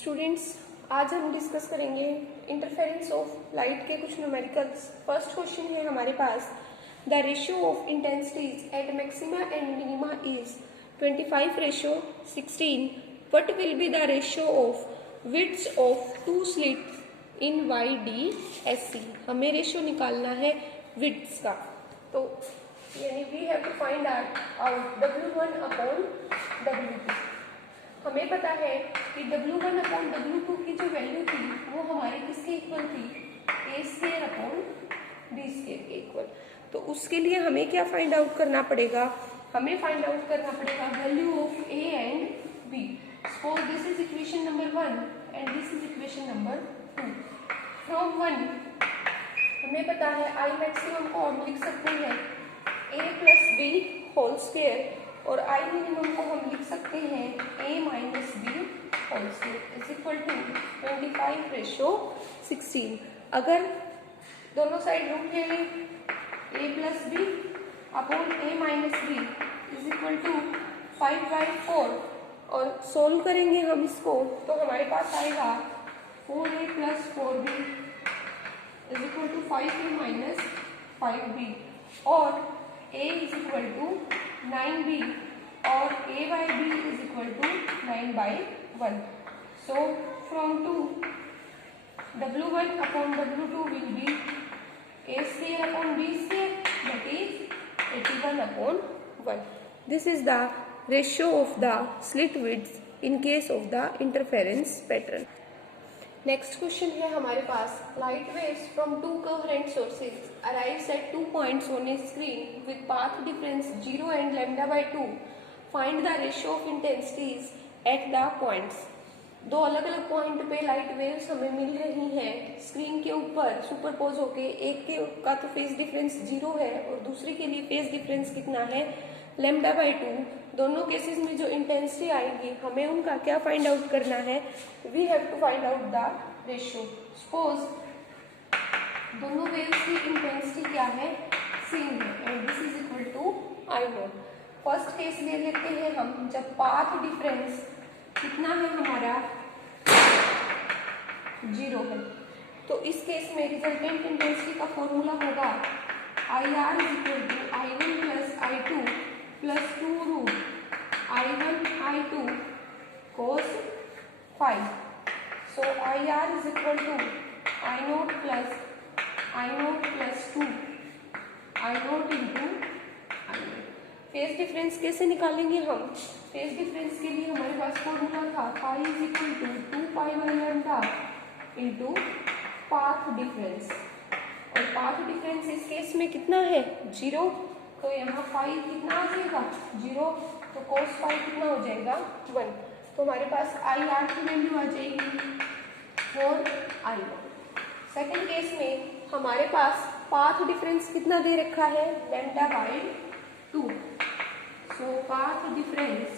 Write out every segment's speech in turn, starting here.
Students, आज हम discuss करेंगे इंटरफेरेंस ऑफ लाइट के कुछ न्यूमेरिकल्स। फर्स्ट क्वेश्चन है हमारे पास, the ratio of intensities at maxima and minima is 25:16। What will be the ratio of widths of two slits in YDSC। हमें ratio निकालना है विड्थ्स का, तो यानी we have to find out W1 upon W2। हमें पता है कि W1 अपॉन W2 की जो वैल्यू थी वो हमारे किसके इक्वल थी, A² अपॉन B² के इक्वल। तो उसके लिए हमें क्या फाइंड आउट करना पड़ेगा, हमें फाइंड आउट करना पड़ेगा value of A and B। Suppose this is equation number 1 and this is equation number 2। From 1 हमें पता है I मैक्सिमम को हम लिख सकते हैं A plus B whole square, और I मिनिमम को हम लिख सकते हैं A minus B whole square is equal to 25:16। अगर दोनों साइड रूट ले लें, A plus B upon A minus B is equal to 5/4, और सोल्व करेंगे हम इसको तो हमारे पास आएगा 4A plus 4B is equal to 5A minus 5B, और A is equal to 9B और A/B is equal to 9/1। So from 2 W1 upon W2 will be A² upon B² that is 81 upon 1. This is the ratio of the slit widths in case of the interference pattern. Next question है हमारे पास, light waves from two coherent sources arrives at 2 points on a screen with path difference 0 and λ/2। Find the ratio of intensities at the points. दो अलग अलग point पे light waves हमें मिल रही हैं स्क्रीन के ऊपर सुपरपोज होके। एक के का तो फेज डिफरेंस 0 है और दूसरे के लिए फेज डिफरेंस कितना है, λ/2। दोनों केसेस में जो इंटेंसिटी आएगी हमें उनका क्या फाइंड आउट करना है, we have to find out the ratio. Suppose दोनों वेव्स की इंटेंसिटी क्या है, सेम है, and this is equal to I0। First case ले लेते हैं हम, जब पाथ डिफरेंस कितना है हमारा 0 है, तो इस केस में रिजल्टेंट इंटेंसिटी का फॉर्मूला होगा IR is equal to I1 plus I2 plus 2 root I1 I2 cos phi। So IR is equal to I0 plus 2 I0 into I0। Phase difference कैसे निकालेंगे हम, फेज डिफरेंस के लिए हमारे पास फॉर्मूला था phi is equal to 2π/λ into path difference, और path difference इस केस में कितना है 0, तो यहाँ फाई कितना आ जाएगा 0, तो कोस फाई कितना हो जाएगा 1। तो हमारे पास IR की वैल्यू आ जाएगी 4I1। सेकंड केस में हमारे पास पाथ डिफरेंस कितना दे रखा है λ/2। So path difference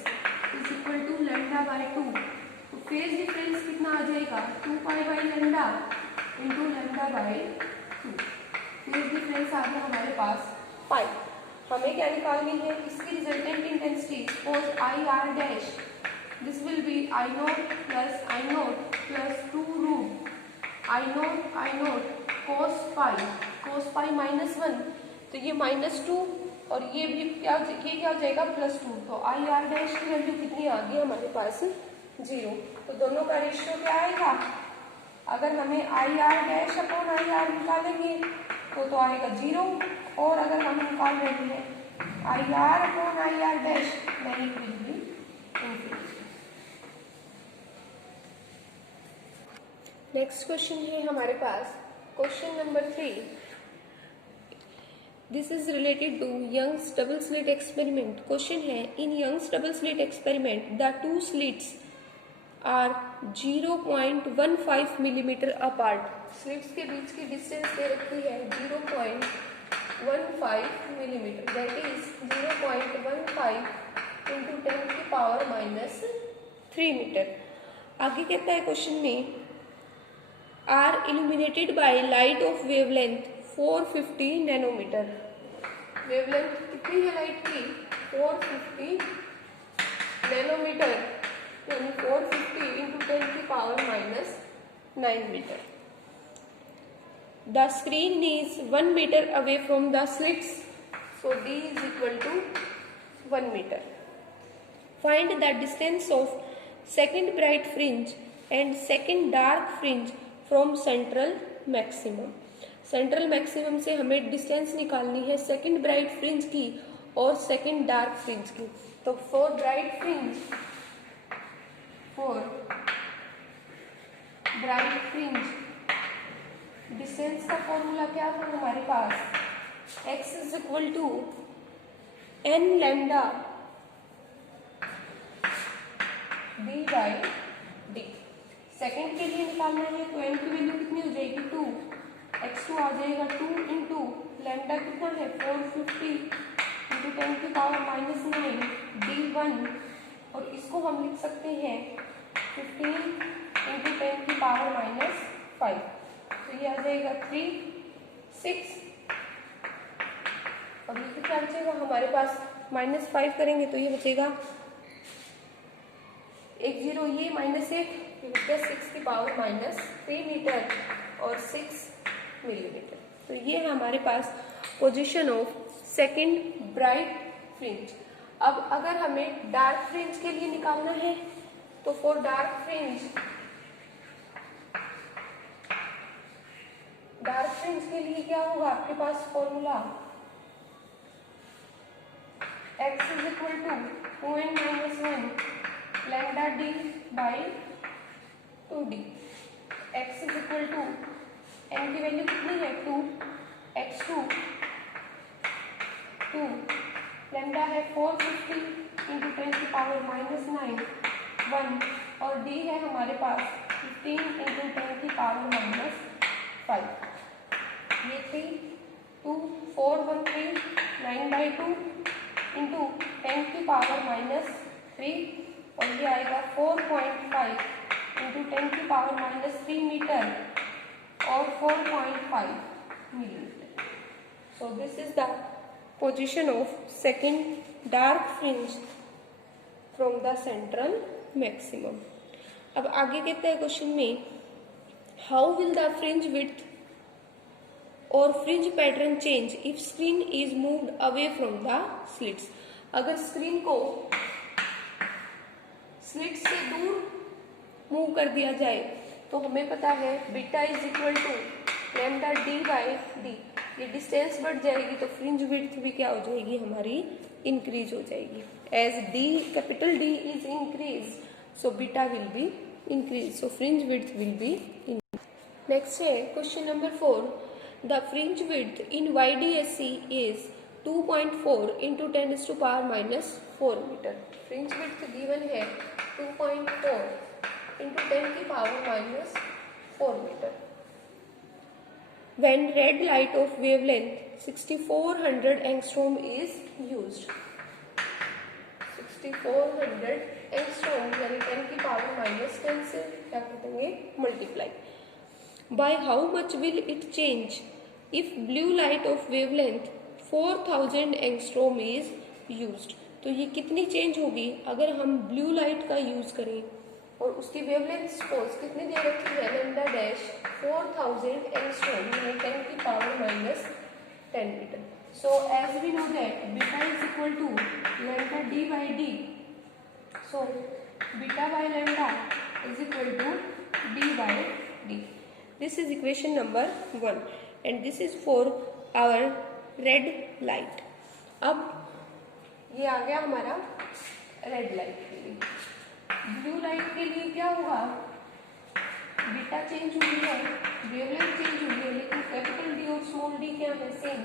is equal to λ/2, तो फेज डिफरेंस कितना आ जाएगा 2π/λ इंटू λ/2। फेज डिफरेंस आ गया हमारे पास पाई। हमें क्या निकालनी है, इसकी resultant intensity suppose IR dash, this will be I0 plus 2 root I0 cos pi -1, तो ये -2 और ये भी क्या हो जाएगा +2, तो IR डैश की वैल्यू कितनी आ गई हमारे पास 0। तो दोनों का रेशियो क्या आएगा, अगर हमें IR डैश अपॉन IR निकालेंगे तो आएगा 0, और अगर हम निकाल रहे हैं IR अपॉन IR डैश नहीं will be infinity. Next question है हमारे पास, question number 3। This is related to Young's double slit experiment. क्वेश्चन है, in Young's double slit experiment the two slits are 0.15 millimeter apart. Slits के बीच की distance दे रखी है 0.15 millimeter, that is 0.15 into 10⁻³ meter. आगे कहता है क्वेश्चन में, are illuminated by light of wavelength 450 nanometre. Wavelength कितनी है लाइट की 450 नैनोमीटर, यानी 450 इंटू 10 की power minus 9 metre. The screen is 1 meter away from the slits, so D is equal to 1 meter. Find the distance of second bright fringe and second dark fringe from central maximum. Central maximum से हमें distance निकालनी है second bright fringe की और second dark fringe की. तो for bright fringe distance का formula क्या था हमारे पास, x is equal to n lambda d by d. Second के लिए निकालना है तो n की वैल्यू कितनी हो जाएगी 2, x2 आ जाएगा 2 इंटू लैम्डा कितना है 450 इंटू 10 की पावर माइनस 9 d1, और इसको हम लिख सकते हैं 15 इंटू 10 की पावर माइनस 5. तो ये आ जाएगा 3, 6, और ये कितना बचेगा हमारे पास -5 करेंगे तो ये बचेगा 1 0 ये -1 6 की पावर माइनस 3 मीटर और 6 मिलीमीटर. तो ये है हमारे पास position of second bright fringe. अब अगर हमें डार्क फ्रिंज के लिए निकालना है तो फॉर डार्क फ्रिंज के लिए क्या होगा आपके पास formula, x is equal to 2n minus 1 lambda d by 2d. x is equal to n की वैल्यू कितनी है 2, x2 2, लैम्डा है 450 इंटू 10 की पावर माइनस 9 1, और d है हमारे पास 15 इंटू 10 की पावर माइनस 5. ये 3 2 4 1 3 9 बाई 2 इंटू 10 की पावर माइनस 3, और ये आएगा 4.5 इंटू 10 की पावर माइनस 3 मीटर और 4.5 millimeter. So this is the position of second dark fringe from the central maximum. अब आगे कहते हैं क्वेश्चन में, how will the fringe width और fringe pattern change if screen is moved away from the slits. अगर screen को slit से दूर मूव कर दिया जाए तो हमें पता है beta is equal to lambda d by d. ये डिस्टेंस बढ़ जाएगी तो फ्रिंज विड्थ भी क्या हो जाएगी हमारी इंक्रीज हो जाएगी. As d capital d is increase so beta will be increase, so fringe width will be increase. Next है question number 4. The fringe width in YDSC is 2.4 into 10 to power minus 4 meter. Fringe width given है 2.4 into 10 की power minus 4 meter. When red light of wavelength 6400 angstrom is used. 6400 angstrom यानी 10 की power minus 10 से क्या करेंगे multiply. By how much will it change if blue light of wavelength 4000 angstrom is used. तो ये कितनी चेंज होगी अगर हम ब्लू लाइट का यूज करें और उसकी वेवलेंथ सपोज कितनी दे रखी है लैम्डा डैश 4000 एंगस्ट्रॉम यानी 10 की power minus 10 metre. So as we know that beta is equal to lambda d by d. So beta by lambda is equal to d by d. This is equation number 1 and this is for our red light. अब ये आ गया हमारा red light के लिए. Blue light के लिए क्या होगा, बीटा चेंज हुई है, वेवलेंथ चेंज हुई है, लेकिन कैपिटल डी और स्मॉल डी क्या है same.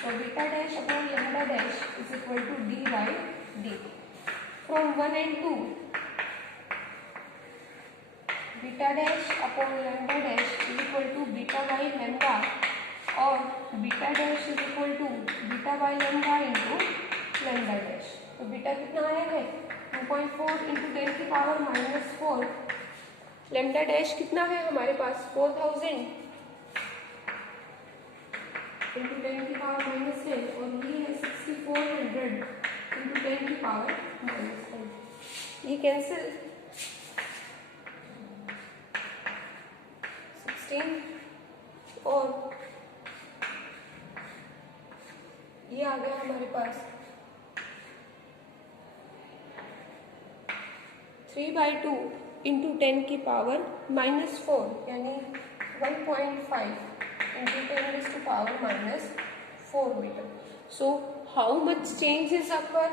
So beta dash upon lambda dash is equal to d by d. From 1 and 2 beta dash upon lambda dash is equal to beta by lambda और beta dash is equal to beta by lambda into lambda dash. तो beta कितना आया है 2.4 into 10 की power minus 4. Lambda dash कितना है हमारे पास 4000 into 10 की पावर माइनस 10 और ये है 6400 इंटू 10 की पावर माइनस 10. ये कैंसिल 16 और ये आ गया हमारे पास 3/2 इंटू 10 की पावर -4 यानी 1.5 into 10⁻⁻4 metre. So how much change is occur?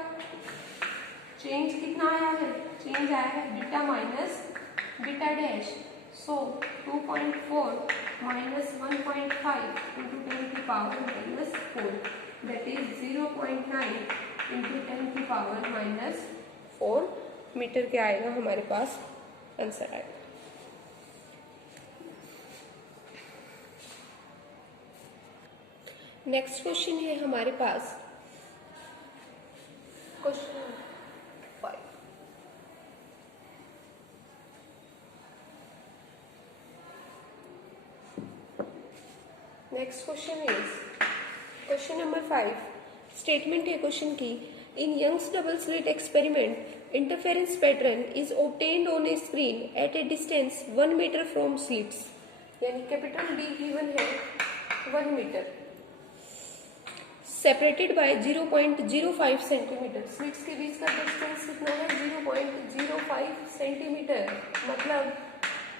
Change कितना आया है? चेंज आया है beta minus beta dash. So 2.4 minus 1.5 into 10 की पावर -4 दैट इज 0.9 इंटू 10 की पावर -4 मीटर के आएगा हमारे पास आंसर आएगा. नेक्स्ट क्वेश्चन है हमारे पास question 5. Next question is question number 5. Statement है क्वेश्चन की, in Young's double slit experiment interference pattern is obtained on a screen at a distance 1 meter from slits. यानी कैपिटल D गिवन है 1 metre separated by 0.05 centimetre. Slits के बीच का distance कितना है? 0.05 centimetre मतलब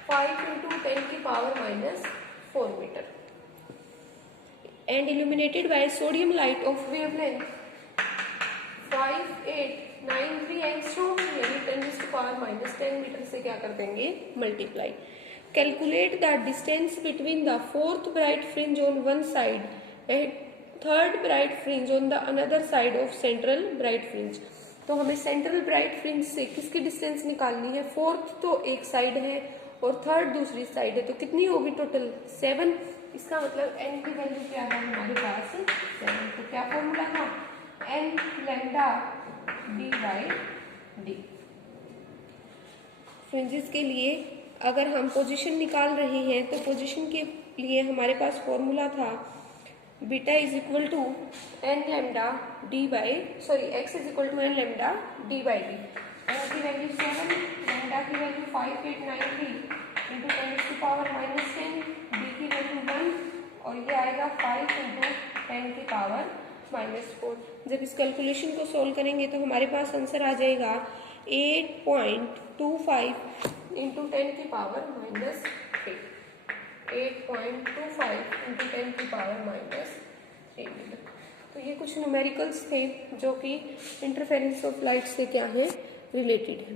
5 इंटू 10 की power -4 metre. And illuminated by sodium light of wavelength 5893 angstrom यानी 10⁻⁻10 मीटर से क्या कर देंगे? Multiply. Calculate the distance between the fourth bright fringe on one side and third bright fringe on the other side of central bright fringe. तो हमें central bright fringe से किसकी distance निकालनी है? फोर्थ तो एक साइड है और थर्ड दूसरी साइड है, तो कितनी होगी टोटल? 7. इसका मतलब n की वैल्यू क्या है हमारे पास? 7. तो क्या फॉर्मूला था? n lambda d/d. फ्रिंजेस के लिए अगर हम पोजीशन निकाल रहे हैं तो पोजीशन के लिए हमारे पास फॉर्मूला था beta is equal to n lambda x is equal to n lambda d/d. n की वैल्यू 7, लैम्डा की वैल्यू 5893 इंटू 10 की पावर -10, d की वैल्यू 1 और ये आएगा 5 इंटू 10 की पावर -4. जब इस कैलकुलेशन को सोल्व करेंगे तो हमारे पास आंसर आ जाएगा 8.25 इंटू 10 की पावर -8. 8.25 इंटू 10 की पावर -3 मीटर. तो ये कुछ न्यूमेरिकल्स थे जो कि इंटरफेरेंस ऑफ लाइट से क्या है? रिलेटेड है.